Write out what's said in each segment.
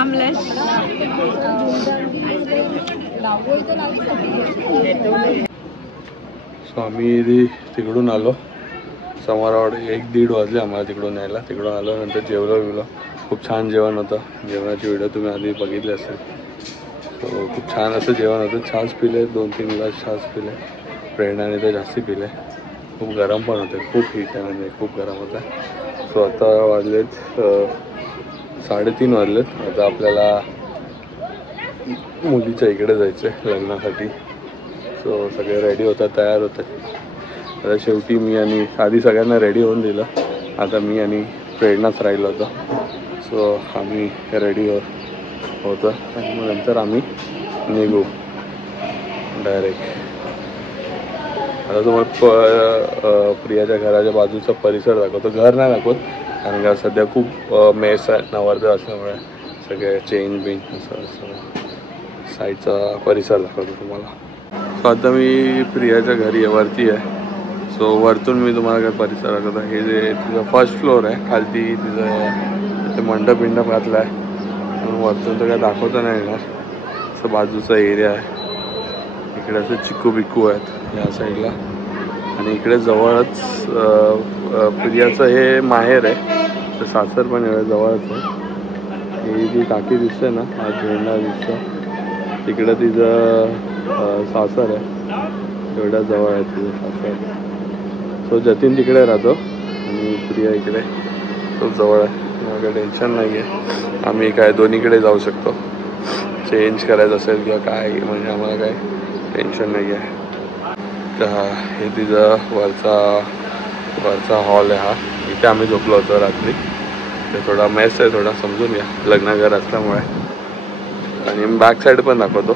आमलेश सो आम्ही तिकडून आलो समारवाड 1-1:30 वाजले आम्हाला तिकडून यायला. तिकडून आलो नंतर जेवलो. खूप छान जेवण होतं. जेवणाची व्हिडिओ तुम्ही आधी बघितली असेल. सो खूप छान असं जेवण होतं. छास पिले 2-3 ग्लास छास पिले. प्रेरणाने तर जास्ती पिले. खूप गरम पण होते. खूप हीट आहे म्हणजे खूप गरम होतं. सो आता वाजलेत 3:30 वाजलेत. आता आपल्याला मुलीच्या इकडे जायचं आहे लग्नासाठी. सो सगळे रेडी होतात तयार होतात. आता शेवटी मी आणि आधी सगळ्यांना रेडी होऊन दिलं. आता मी आणि प्रेरणाच राहिलो होतो. सो आम्ही रेडी होतो आणि मग नंतर आम्ही निघू डायरेक्ट. आता तुम्हाला प्रियाच्या घराच्या बाजूचा परिसर दाखवतो. घर नाही दाखवत कारण का सध्या खूप मेस आहे नवरदेव असल्यामुळे. सगळे चेंज बिन असं साईडचा परिसर दाखवतो तुम्हाला. सो आता मी प्रियाच्या घरी वरती आहे. सो वरतून मी तुम्हाला काय परिसर दाखवतो. हे जे तिचं फर्स्ट फ्लोअर आहे. खालती तिचं मंडप घातला आहे म्हणून वरतून तर काय दाखवता नाही येणार. असं बाजूचा एरिया आहे. इकडे असं चिक्कू बिक्कू आहेत या साईडला आणि इकडे जवळच प्रियाचं हे माहेर आहे. तर सासर पण एवढं जवळच आहे. ही जी टाकी दिसते ना हा झेंडा दिसतो तिकडं तिचं सासर आहे. एवढ्या जवळ आहे तिचं सासर. सो जतीन तिकडे राहतो आणि प्रिया इकडे. तो जवळ आहे. मला टेन्शन नाही आहे. आम्ही काय दोन्हीकडे जाऊ शकतो. चेंज करायचं असेल किंवा काय म्हणजे आम्हाला काय टेन्शन नाही आहे. तर हे तिचं वरचा हॉल आहे हा. इथे आम्ही झोपलो होतो रात्री. ते थोडा मेस आहे थोडा समजून घ्या लग्नघर असल्यामुळे. आणि बॅक साईड पण दाखवतो.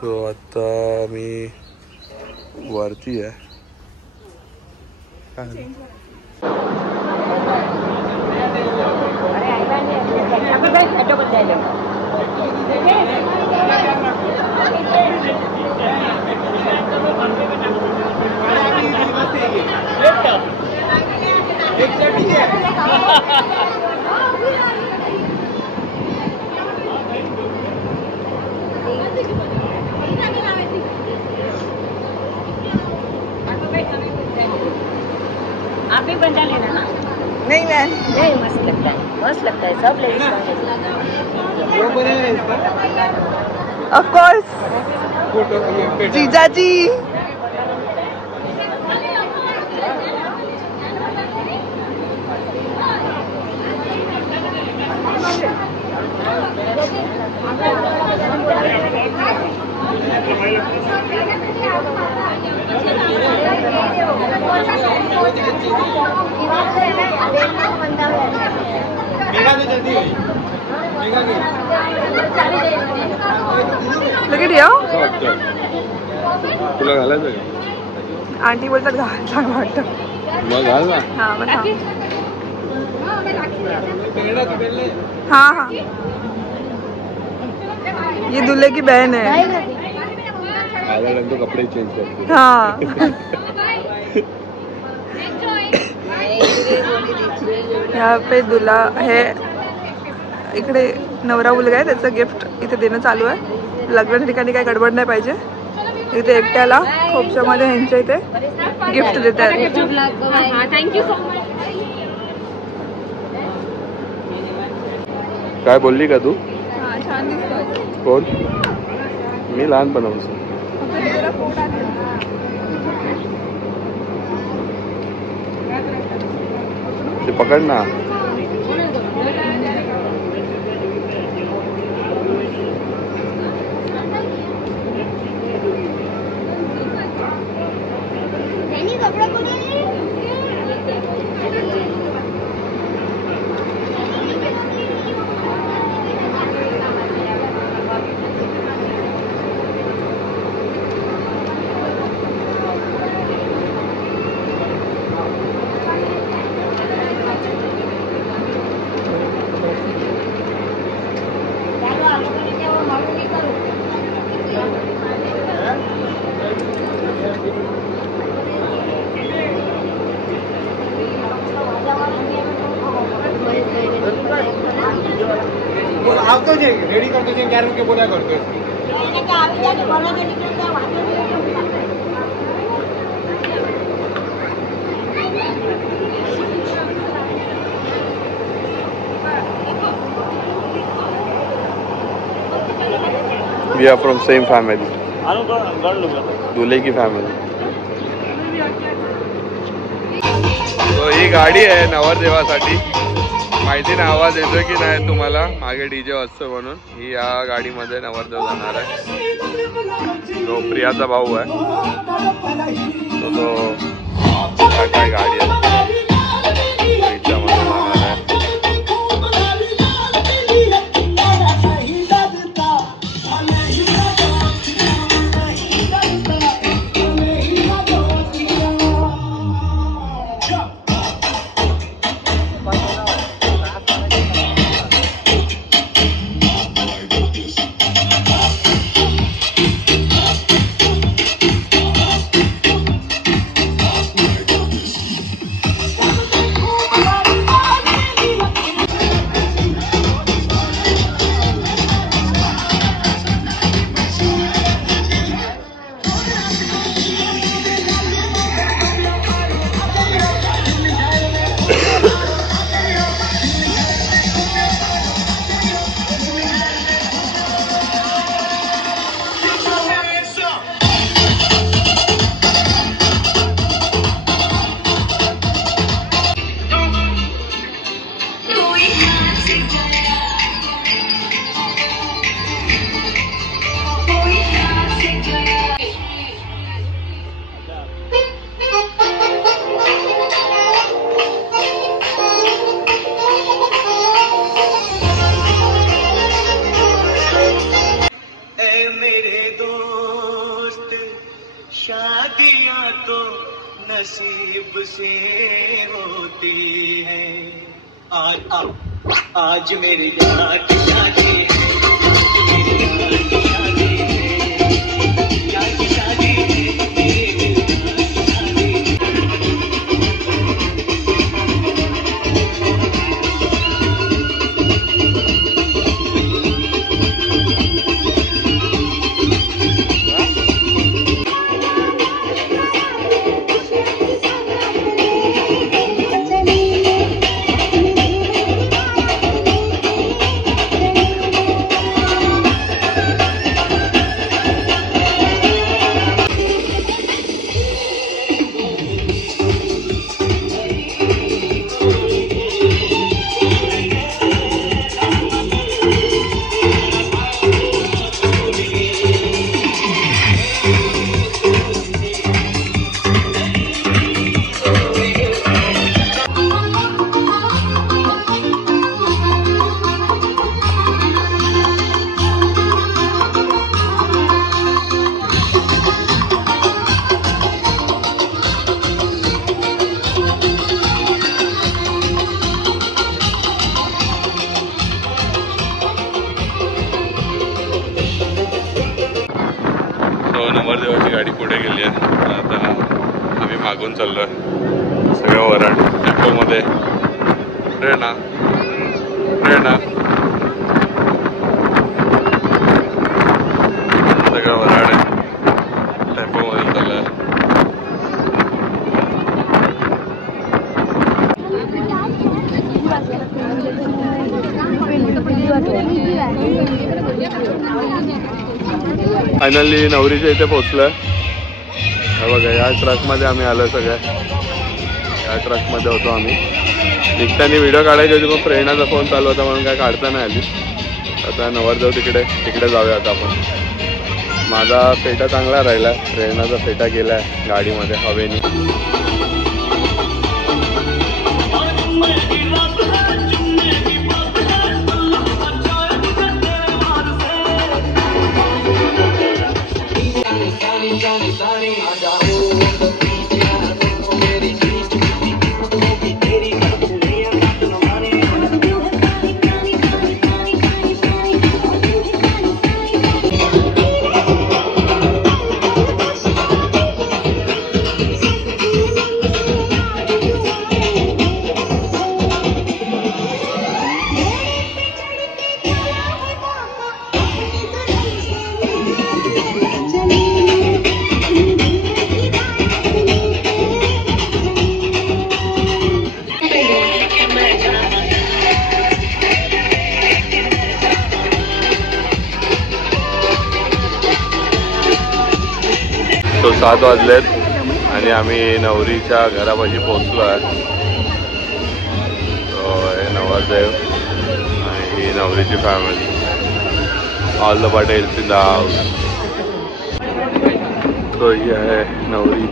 सो आता मी वरती आहे. आप भी बना लेना. नहीं मैम नहीं मस्त लगता है सब लेडीज ऑफ कोर्स जीजाजी. तुला घालायचं का? आंटी बोलतात घाल चांगलं वाटतं. मग घाल ना. हाँ ये दूल्हे की बहन है. तो कपड़े चेंज करते. हाँ यहाँ पे दूल्हा है. इकडे नवरा मुलगा आहे त्याचं गिफ्ट इथे देणं चालू आहे. लग्नाच्या ठिकाणी काही गडबड नाही पाहिजे. इथे एकट्याला खोपच्यामध्ये ह्यांच्या इथे गिफ्ट देत आहेत. Thank you so much. काय बोलली का तू? छान दिसतोय. कोण? मी लहानपणापासून. ते पकड ना. धावतो जे रेडी करतो जे गॅरंटी के बोला करतोय We are from same family. दूल्हे की फॅमिली. तो ही गाडी आहे नवरदेवासाठी. माहिती नाही आवाज येतोय की नाही तुम्हाला, मागे डीजे वाजतो म्हणून. ही या गाडीमध्ये नवरदेव जाणार आहे. जो प्रियाचा भाऊ आहे तो काय गाडी आहे जाणार आहे. शादियां तो नसीब से होती है. आज मेरी यार की शादी है, मेरी यार की शादी है, यार की शादी है, मेरी यार की नवरदेवाची गाडी पुढे गेली आहे. आता आम्ही मागून चाललोय. सगळं वराड टेम्पोमध्ये. प्रेरणा प्रेरणा सगळं वराड आहे. टेम्पोमध्ये चाललोय. फायनली नवरीच्या इथे पोहोचलोय. बघा या ट्रकमध्ये आम्ही आलो. सगळ्या या ट्रकमध्ये होतो आम्ही. निघताना व्हिडिओ काढायची होती पण प्रेरणाचा फोन चालू होता म्हणून काय काढता नाही आली. आता नवरदेव तिकडे जाऊया आता आपण. माझा फेटा चांगला राहिला. प्रेरणाचा फेटा गेलाय गाडीमध्ये हवेने. 7 वाजलेत आणि आम्ही नवरीच्या घरापाशी पोहोचलो आहे. हे नवरदेव आणि ही नवरीची family. All the Patels in the house. तो ही आहे नवरी.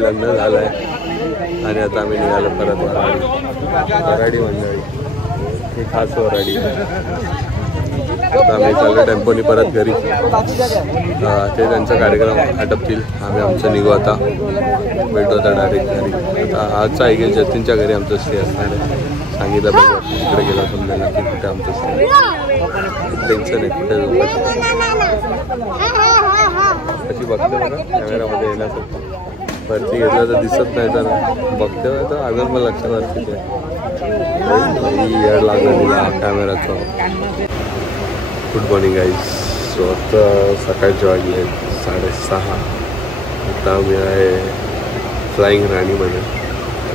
लग्न झालंय आणि आता आम्ही निघालो परत वराडी मंडळी. ही खास वराडी. आता आम्ही चाललो टेम्पोनी परत घरी. ते त्यांचा कार्यक्रम आटपतील. आम्ही आमचं निघू आता. भेटू आता डायरेक्ट घरी. आता आजचा ऐकेल जतीनच्या घरी आमचं स्टे असणार आहे. सांगितलं बघा तिकडे गेला समजायला की कुठे आमचं स्टे. टेन्शन आहे कुठे जाऊ. अशी बघते बघा कॅमेरामध्ये येण्यासाठी. वरती घेतलं तर दिसत नाही तर बघते तर अजून मला लक्षात वरतीच आहे. येड लागलं तिला कॅमेराचं. Good morning guys. सो आता सकाळचे वाजले 6:30. आता आम्ही आहे फ्लाईंग राणीमध्ये.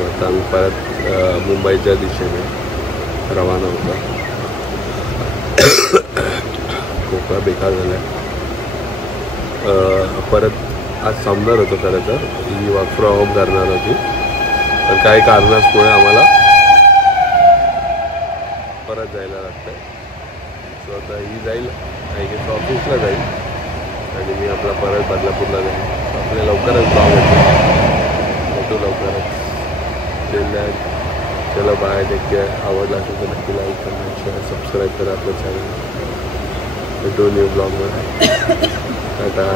आता आम्ही परत मुंबईच्या दिशेने रवाना होतो. खोकला बेकार झाला आहे. परत आज थांबणार होतो खरं तर. ही वर्क फ्रॉम होम करणार होती पण काही कारणामुळे आम्हाला परत जायला लागतं आहे. सो आता ही जाईल आय गेस ऑफिसला जाईल आणि मी आपला परत बदलापूरला जाईल. आपल्या लवकरच ब्लॉग येतो लवकरच. चला बाय. देखील आवडला असेल तर नक्की लाईक करा, शेअर, सबस्क्राईब करा आपलं चॅनल. भेटू न्यू ब्लॉगमध्ये. टाटा.